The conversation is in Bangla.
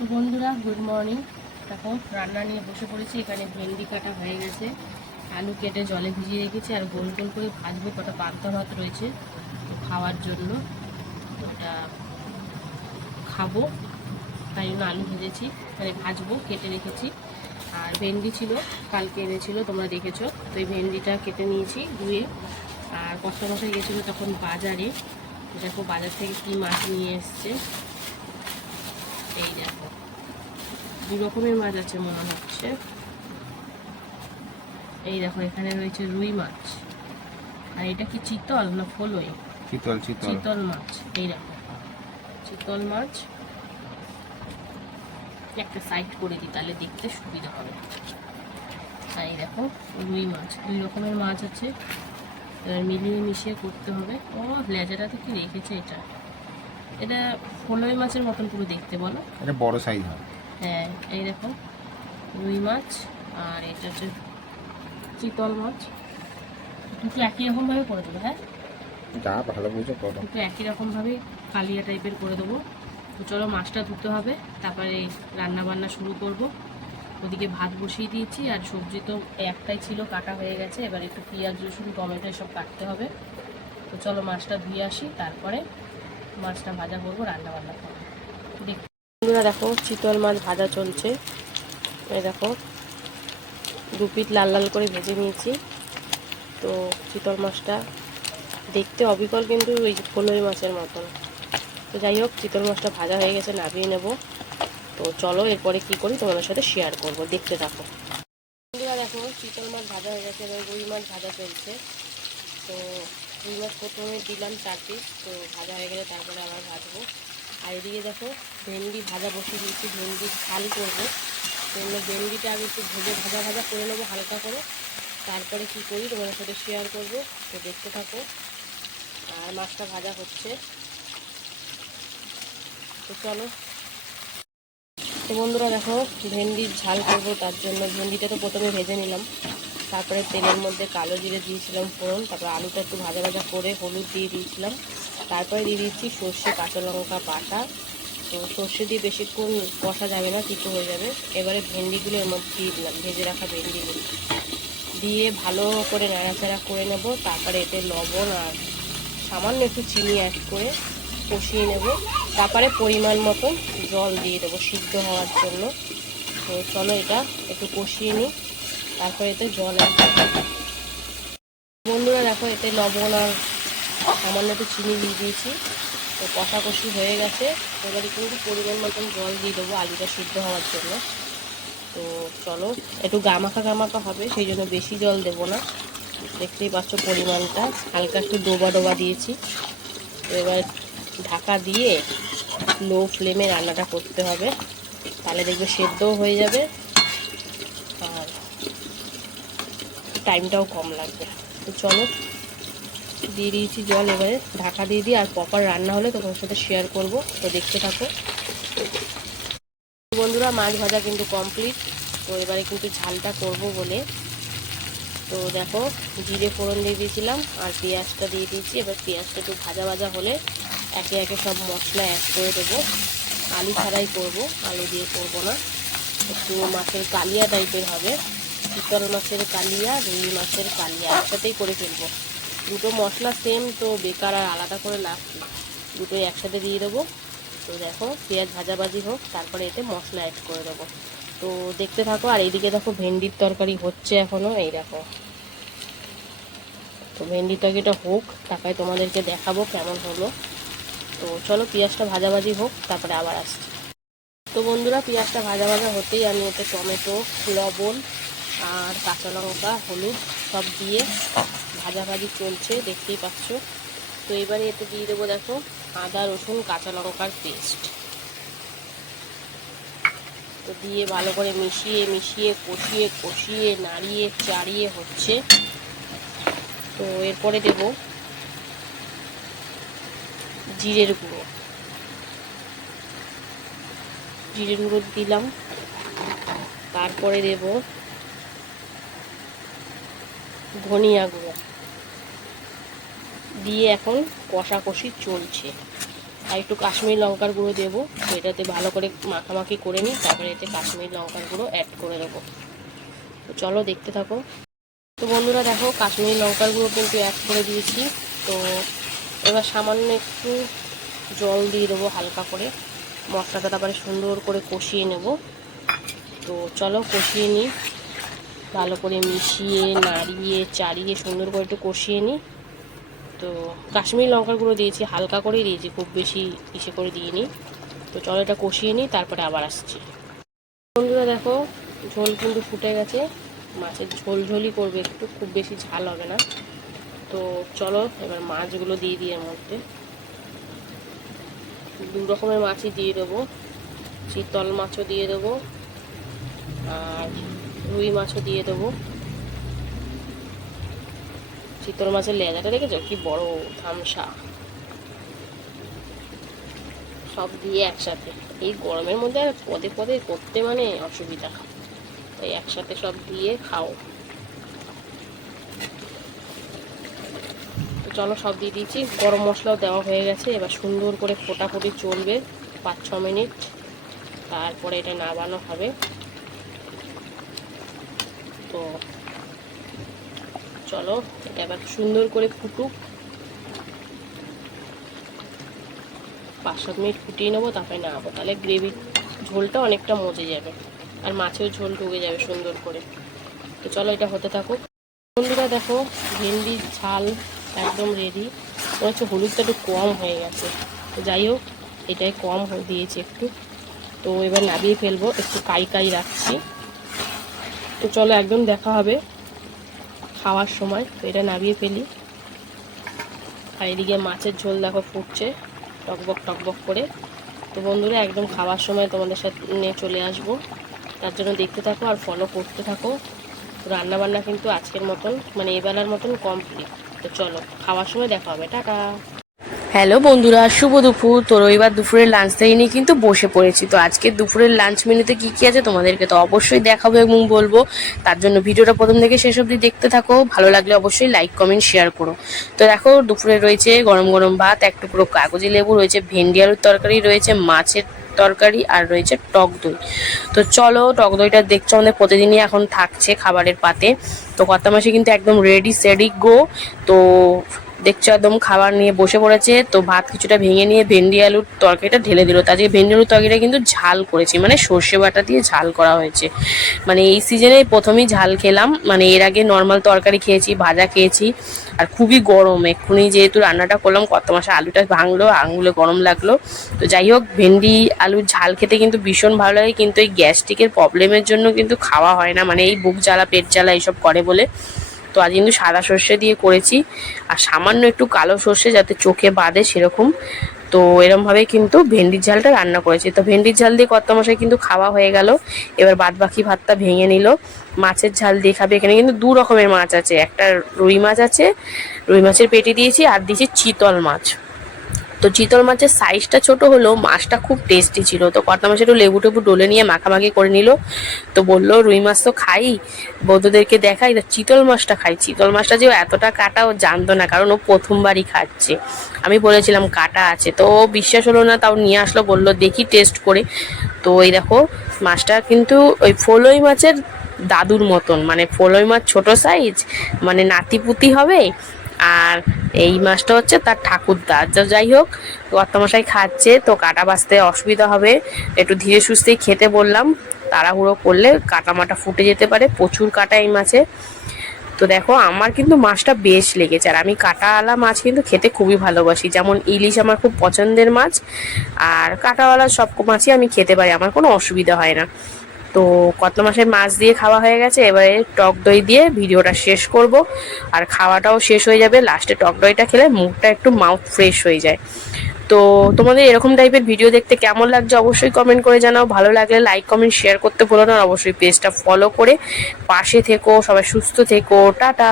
তো বন্ধুরা গুড মর্নিং দেখো, রান্না নিয়ে বসে পড়েছি, এখানে ভেন্ডি কাটা হয়ে গেছে। আলু কেটে জলে ভিজিয়ে রেখেছি, আর গোল গোল করে ভাজবো, কটা পান্তা ভাত রয়েছে খাওয়ার জন্য। ওটা খাব, তাই জন্য আলু ভেজেছি মানে ভাজবো, কেটে রেখেছি। আর ভেন্ডি ছিল, কালকে এনেছিল, তোমরা দেখেছ। তো এই ভেন্ডিটা কেটে নিয়েছি, ধুয়ে। আর কষ্ট মশাই গেছিল তখন বাজারে। দেখো, বাজার থেকে কি মাছ নিয়ে এসছে। এই দেখো। দু রকমের মাছ আছে মনে হচ্ছে। এই দেখো এখানে রয়েছে রুই মাছ। আর এটা কি চিতল না ফলই? চিতল চিতল। চিতল মাছ এই দেখো। চিতল মাছ। একটা সাইড করে দিই তাহলে দেখতে সুবিধা হবে। আর এই দেখো রুই মাছ দুই রকমের মাছ আছে। এবার মিলিয়ে মিশিয়ে করতে হবে। ও লেজাটাতে কি রেখেছে এটা? এটা ফলই মাছের মতন পুরো দেখতে বলো। এটা বড় সাইজ হয়। হ্যাঁ এই দেখো রুই মাছ আর এটা হচ্ছে চিতল মাছ। দুটো একই রকমভাবে করে দেবো হ্যাঁ? যা ভালো বুঝে করো। দুটো একই রকমভাবে কালিয়া টাইপের করে দেবো। তো চলো মাছটা ধুতে হবে তারপরে রান্না বান্না শুরু করব। ওদিকে ভাত বসিয়ে দিয়েছি আর সবজি তো একটাই ছিল কাটা হয়ে গেছে। এবার একটু পেঁয়াজ রসুন টমেটো এসব কাটতে হবে। তো চলো মাছটা ধুয়ে আসি তারপরে মাছটা ভাজা করব রান্না বান্না বন্ধুরা দেখো, চিতল মাছ ভাজা চলছে। এই দেখো, দু পিট লাল লাল করে ভেজে নিয়েছি। তো চিতল মাছটা দেখতে অবিকল কিন্তু ওই ফলই মাছের মতন। তো যাই হোক, চিতল মাছটা ভাজা হয়ে গেছে, নামিয়ে নেব। তো চলো, এরপরে কি করি তোমাদের সাথে শেয়ার করব। দেখতে থাকো। বন্ধুরা দেখো, চিতল মাছ ভাজা হয়ে গেছে, এবার রুই মাছ ভাজা চলছে। তো রুই মাছ প্রথমে দিলাম চার পিস তো ভাজা হয়ে গেলে তারপরে আবার ভাজবো। আর এদিকে দেখো ভেন্ডি ভাজা বসিয়ে দিয়েছি, ভেন্ডি ঝাল করব। এগুলো ভেন্ডিটা আমি একটু ভেজে ভাজা ভাজা করে নেব হালকা করে। তারপরে কি করি তোমাদের সাথে শেয়ার করব, তো দেখতে থাকো। আর মাছটা ভাজা হচ্ছে। তো চলো। তো বন্ধুরা দেখো, ভেন্ডির ঝাল করব তার জন্য। ভেন্ডিটা তো প্রথমে ভেজে নিলাম। তারপরে তেলের মধ্যে কালো জিরে দিয়েছিলাম ফোড়ন, তারপরে আলুটা একটু ভাজা ভাজা করে হলুদ দিয়ে দিয়েছিলাম। তারপরে দিয়ে দিচ্ছি সর্ষে, কাঁচা লঙ্কা, বাটা। তো সর্ষে দিয়ে বেশিক্ষণ কষা যাবে না, তিতো হয়ে যাবে। এবারে ভেন্ডিগুলো এর মধ্যে দিয়ে দিলাম, ভেজে রাখা ভেন্ডিগুলো। দিয়ে ভালো করে নাড়াচাড়া করে নেব, তারপরে এতে লবণ আর সামান্য একটু চিনি অ্যাড করে কষিয়ে নেব। তারপরে পরিমাণ মতো জল দিয়ে দেবো সিদ্ধ হওয়ার জন্য। তো চলো এটা একটু কষিয়ে নিই, তারপরে এতে জল অ্যাড বন্ধুরা দেখো, এতে লবণ আর সামান্য একটু চিনি দিয়ে দিয়েছি। তো কষাকষি হয়ে গেছে। এবারে কিন্তু পরিমাণ মতন জল দিয়ে দেবো আলুটা সিদ্ধ হওয়ার জন্য। তো চলো, একটু গামাখা গামাখা হবে, সেই জন্য বেশি জল দেবো না। দেখতেই পাচ্ছ পরিমাণটা। হালকা একটু ডোবা ডোবা দিয়েছি। তো এবার ঢাকা দিয়ে লো ফ্লেমে রান্নাটা করতে হবে। তাহলে দেখবে সেদ্ধও হয়ে যাবে। আর টাইমটাও কম লাগবে। তো চলো দিয়ে দিয়েছি জল এবারে। ঢাকা দিয়ে দিই, আর প্রপার রান্না হলে তোমার সাথে শেয়ার করব। তো দেখতে থাকো। বন্ধুরা, মাছ ভাজা কিন্তু কমপ্লিট তো এবারে কিন্তু ঝালটা করব বলে। তো দেখো, জিরে ফোড়ন দিয়ে দিয়েছিলাম, আর পেঁয়াজটা দিয়ে দিয়েছি। এবার পেঁয়াজটা একটু ভাজা ভাজা হলে একে একে সব মশলা অ্যাড করে দেবো। আলু ছাড়াই করব, আলু দিয়ে করব না। একটু মাছের কালিয়া টাইপের হবে। চিতল মাছের কালিয়া, রুই মাছের কালিয়া, একসাথেই করে ফেলব। দুটো মশলা সেম তো বেকার আর আলাদা করে লাভ কি? দুটোই একসাথে দিয়ে দেবো। তো দেখো, পেঁয়াজ ভাজাভাজি হোক, তারপরে এতে মশলা অ্যাড করে দেবো। তো দেখতে থাকো, আর এইদিকে দেখো ভেন্ডির তরকারি হচ্ছে এখনও এই দেখো। তো ভেন্ডির তরকারিটা হোক তাকায় তোমাদেরকে দেখাবো কেমন হলো। তো চলো, পেঁয়াজটা ভাজাভাজি হোক, তারপরে আবার আসছি। তো বন্ধুরা, পেঁয়াজটা ভাজা ভাজা হতেই আমি এতে টমেটো, লবণ আর কাঁচা লঙ্কা, হলুদ সব দিয়ে ভাজাভাজি চলছে, দেখতেই পাচ্ছ। তো এবারে এতে দিয়ে দেবো, দেখো, আদা, রসুন, কাঁচা লঙ্কার পেস্ট তো দিয়ে ভালো করে মিশিয়ে মিশিয়ে, কষিয়ে কষিয়ে, নাড়িয়ে, চাড়িয়ে হচ্ছে। তো এরপরে দেব জিরের গুঁড়ো। জিরের গুঁড়ো দিলাম। তারপরে দেব ধনিয়া গুঁড়ো। দিয়ে এখন কষাকষি চলছে। আর একটু কাশ্মীর লঙ্কার গুঁড়ো দেবো। এটাতে ভালো করে মাখামাখি করে নিই, তারপরে এতে কাশ্মীর লঙ্কার গুঁড়ো অ্যাড করে দেবো। তো চলো দেখতে থাকো। তো বন্ধুরা দেখো, কাশ্মীরি লঙ্কার গুঁড়ো কিন্তু অ্যাড করে দিয়েছি। তো এবার সামান্য একটু জল দিয়ে দেবো হালকা করে। মশলাটা তারপরে সুন্দর করে কষিয়ে নেব। তো চলো কষিয়ে নিই। ভালো করে মিশিয়ে, নাড়িয়ে, চাড়িয়ে সুন্দর করে একটু কষিয়ে নিই। তো কাশ্মীরি লঙ্কার গুঁড়ো দিয়েছি, হালকা করেই দিয়েছি, খুব বেশি ইসে করে দিয়ে নিই তো চলো এটা কষিয়ে নিই, তারপরে আবার আসছি। বন্ধুরা দেখো, ঝোল কিন্তু ফুটে গেছে। মাছের ঝোল ঝোলই করবে, একটু খুব বেশি ঝাল হবে না। তো চলো এবার মাছগুলো দিয়ে দিই এর মধ্যে। দু রকমের মাছই দিয়ে দেবো। শীতল মাছও দিয়ে দেবো। আর রুই মাছও দিয়ে দেবো। চিতল মাছের লেজাটা দেখেছ? কি বড় থামসা সব দিয়ে একসাথে। এই গরমের মধ্যে আর পদে পদে করতে মানে অসুবিধা। তাই একসাথে সব দিয়ে খাও। চলো সব দিয়ে দিয়েছি। গরম মশলাও দেওয়া হয়ে গেছে। এবার সুন্দর করে ফোটাফুটি চলবে পাঁচ ছ মিনিট। তারপরে এটা নামানো হবে তো চলো এটা এবার সুন্দর করে ফুটুক। পাঁচ সাত মিনিট ফুটিয়ে নেব, তারপরে নামাবো তাহলে গ্রেভির ঝোলটা অনেকটা মজে যাবে আর মাছের ঝোল ঢুকে যাবে সুন্দর করে। তো চলো, এটা হতে থাকুক। বন্ধুরা, দেখো, ভেন্ডির ঝাল একদম রেডি মনে হচ্ছে হলুদটা একটু কম হয়ে গেছে। তো যাই হোক, এটাই কম দিয়েছে একটু। তো এবার নামিয়ে ফেলব, একটু কাই কাই রাখছি। তো চলো, একদম দেখা হবে। খাওয়ার সময়, তো এটা নামিয়ে ফেলি। আর এদিকে মাছের ঝোল দেখো ফুটছে, টকবক টকবক করে। তো বন্ধুরা, একদম খাওয়ার সময় তোমাদের সাথে নিয়ে চলে আসব। তার জন্য দেখতে থাকো আর ফলো করতে থাকো। রান্না বান্না কিন্তু আজকের মতন মানে এবেলার মতন কমপ্লিট তো চলো, খাওয়ার সময় দেখা হবে। টাটা! হ্যালো বন্ধুরা, শুভ দুপুর। তো রবিবার দুপুরের লাঞ্চ টাইম নিয়ে কিন্তু বসে পড়েছি। তো আজকে দুপুরের লাঞ্চ মেনুতে কি কি আছে তোমাদেরকে তো অবশ্যই দেখাবো এবং বলব। তার জন্য ভিডিওটা প্রথম থেকে শেষ অবধি দেখতে থাকো। ভালো লাগলে অবশ্যই লাইক কমেন্ট শেয়ার করো। তো দেখো, দুপুরে রয়েছে গরম গরম ভাত, এক টুকরো কাগজি লেবু, রয়েছে ভেন্ডি আলুর তরকারি, রয়েছে মাছের তরকারি আর রয়েছে টক দই। তো চলো, টক দইটা দেখছ আমাদের প্রতিদিনই এখন থাকছে খাবারের পাতে। তো কত মাসে কিন্তু একদম রেডি সেডি গো তো দেখছ একদম খাবার নিয়ে বসে পড়েছে, তো ভাত কিছুটা ভেঙে নিয়ে ভেন্ডি আলুর তরকারিটা ঢেলে দিল। তার ভেন্ডি আলুর তরকারিটা কিন্তু ঝাল করেছি মানে সর্ষে বাটা দিয়ে ঝাল করা হয়েছে। মানে এই সিজনে প্রথমেই ঝাল খেলাম মানে এর আগে নর্মাল তরকারি খেয়েছি, ভাজা খেয়েছি, আর খুবই গরম। এক্ষুনি যেহেতু রান্নাটা করলাম, কত মাসে আলুটা ভাঙলো, আঙুলে গরম লাগল। তো যাই হোক, ভেন্ডি আলুর ঝাল খেতে কিন্তু ভীষণ ভালো লাগে, কিন্তু এই গ্যাস্ট্রিকের প্রবলেমের জন্য কিন্তু খাওয়া হয় না। মানে এই বুক জ্বালা, পেট জ্বালা এইসব করে বলে। তো আজ কিন্তু সাদা সর্ষে দিয়ে করেছি। আর সামান্য একটু কালো সর্ষে যাতে চোখে বাঁধে সেরকম। তো এরমভাবে কিন্তু ভেন্ডির ঝালটা রান্না করেছি। তো ভেন্ডির ঝাল দিয়ে কত মশাই কিন্তু খাওয়া হয়ে গেল। এবার বাদ বাকি ভাতটা ভেঙে নিল। মাছের ঝাল দিয়ে খাবে। এখানে কিন্তু দু রকমের মাছ আছে। একটা রুই মাছ আছে, রুই মাছের পেটে দিয়েছি, আর দিয়েছি চিতল মাছ। তো চিতল মাছের সাইজটা ছোট হলেও মাছটা খুব টেস্টি ছিল। তো কর্তা মাছ একটু লেবু টেবু ডলে নিয়ে মাখামাখি করে নিল। তো বলল, রুই মাছ তো খাই, বৌদ্ধদেরকে দেখাই, তো চিতল মাছটা খাই। চিতল মাছটা যে এতটা কাটা, ও জানতো না, কারণ ও প্রথমবারই খাচ্ছে। আমি বলেছিলাম, কাটা আছে। তো ও বিশ্বাস হলো না, তাও নিয়ে আসলো, বলল, দেখি টেস্ট করে। তো এই দেখো, মাছটা কিন্তু ওই ফলই মাছের দাদুর মতন মানে ফলই মাছ ছোট সাইজ মানে নাতিপুতি হবে আর এই মাছটা হচ্ছে তার ঠাকুরদা। তো যাই হোক, কর্তামশাই খাচ্ছে, তো কাটা বাঁচতে অসুবিধা হবে। একটু ধীরে সুস্থেই খেতে বললাম, তাড়াহুড়ো করলে কাটা মাটা ফুটে যেতে পারে, প্রচুর কাটা এই মাছে। তো দেখো, আমার কিন্তু মাছটা বেশ লেগেছে, আর আমি কাটাওয়ালা মাছ কিন্তু খেতে খুবই ভালোবাসি। যেমন ইলিশ আমার খুব পছন্দের মাছ, আর কাটাওয়ালা সব মাছই আমি খেতে পারি, আমার কোনো অসুবিধা হয় না। তো কত মাসের মাছ দিয়ে খাওয়া হয়ে গেছে, এবারে টক দই দিয়ে ভিডিওটা শেষ করব। আর খাওয়াটাও শেষ হয়ে যাবে, লাস্টে টক দইটা খেলে মুখটা একটু মাউথ ফ্রেশ হয়ে যায়। তো তোমাদের এরকম টাইপের ভিডিও দেখতে কেমন লাগছে অবশ্যই কমেন্ট করে জানাও। ভালো লাগলে লাইক কমেন্ট শেয়ার করতে ভুলো না। অবশ্যই পেজটা ফলো করে পাশে থেকো, সবাই সুস্থ থেকো। টাটা।